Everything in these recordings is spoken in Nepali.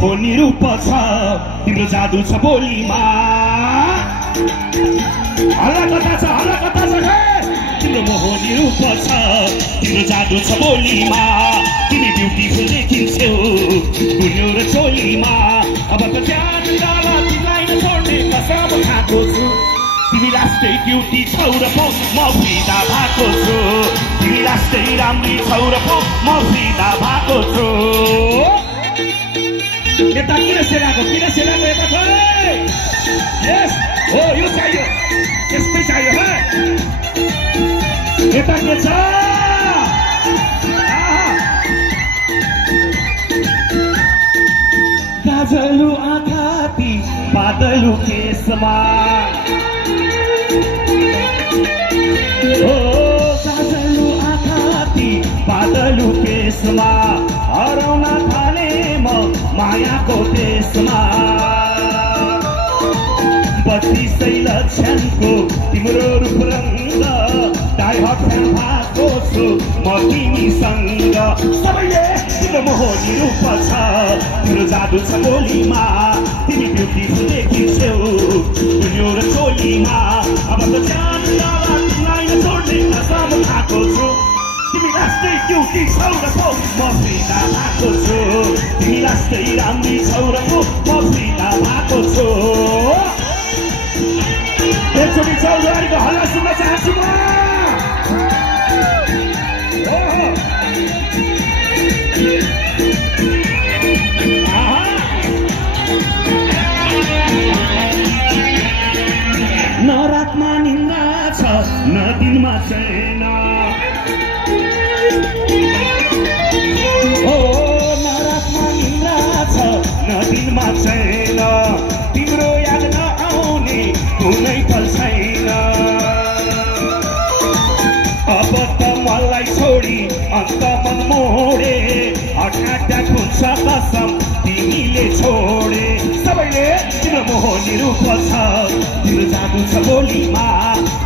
मोहनी रूप छ तिम्रो जादु छ बोलीमा हल्ला कता छ तिम्रो मोहनी रूप छ तिम्रो जादु छ बोलीमा तिमी ब्युटिफुल देखिन्छौ गुन्यो र चोलीमा अब त ध्यान डाला तिमीलाई नछोड्ने कसम खाएको छु तिमी लास्टै ड्युटी छौ र पो म फिदा भएको छु तिमी लास्टै राम्री छौ र पो म फिदा भएको छु यता किन सेलाको यता छ यस हो यो चाहियो यस्तै चाहियो है यता के छ गाजलु आँखा ती बादलु केसमा ओ गाजलु आँखा ती बादलु केसमा हराउन थाले म मायाको देशमा बत्तीसै लक्षणको तिम्रो रूप रङ्ग डाइहट फ्यान भएको छु म तिमीसँग सबैले तिम्रो मोहनी रूप छ तिम्रो जादु छ बोलीमा तिमी ब्युटिफुल देखिन्छौ गुन्यो र चोलीमा अब त जान डाला तिमीलाई नछोड्ने कसम खाएको छु तिमी लास्टै ड्युटी छौ र पो म फिदा भएको छु तिमी लास्टै राम्री छौ र पो म फिदा भएको छु एकचोटि चौधरीको हल्ला सुन्न चाहन्छु म न रातमा निन्द्रा छ न दिनमा चैन ओ न रातमा निन्द्रा छ न दिनमा चैन तिम्रो याद नआउने कुनै पल छैन अब त मलाई छोडी अन्त मन मोडे हठात हुन्छ कसम तिमीले छोडे सबैले तिम्रो मोहनी रूप छ तिम्रो जादु छ बोलीमा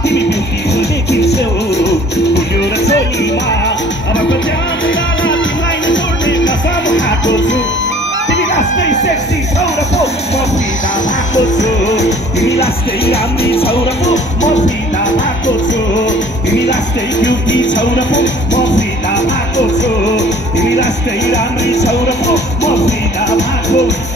तिमी ब्युटिफुल देखिन्छौ गुन्यो र चोलीमा अब त ध्यान डाला तिमीलाई नछोड्ने कसम खाएको छु तिमी लास्टै सेक्सी छौ र पो म फिदा भएको छु तिमी लास्टै राम्री छौ र पो म फिदा भएको छु तिमी लास्टै ब्युटी छौ र पो म फिदा भएको छु तिमी लास्टै राम्री छौ र पो म फिदा भएको छु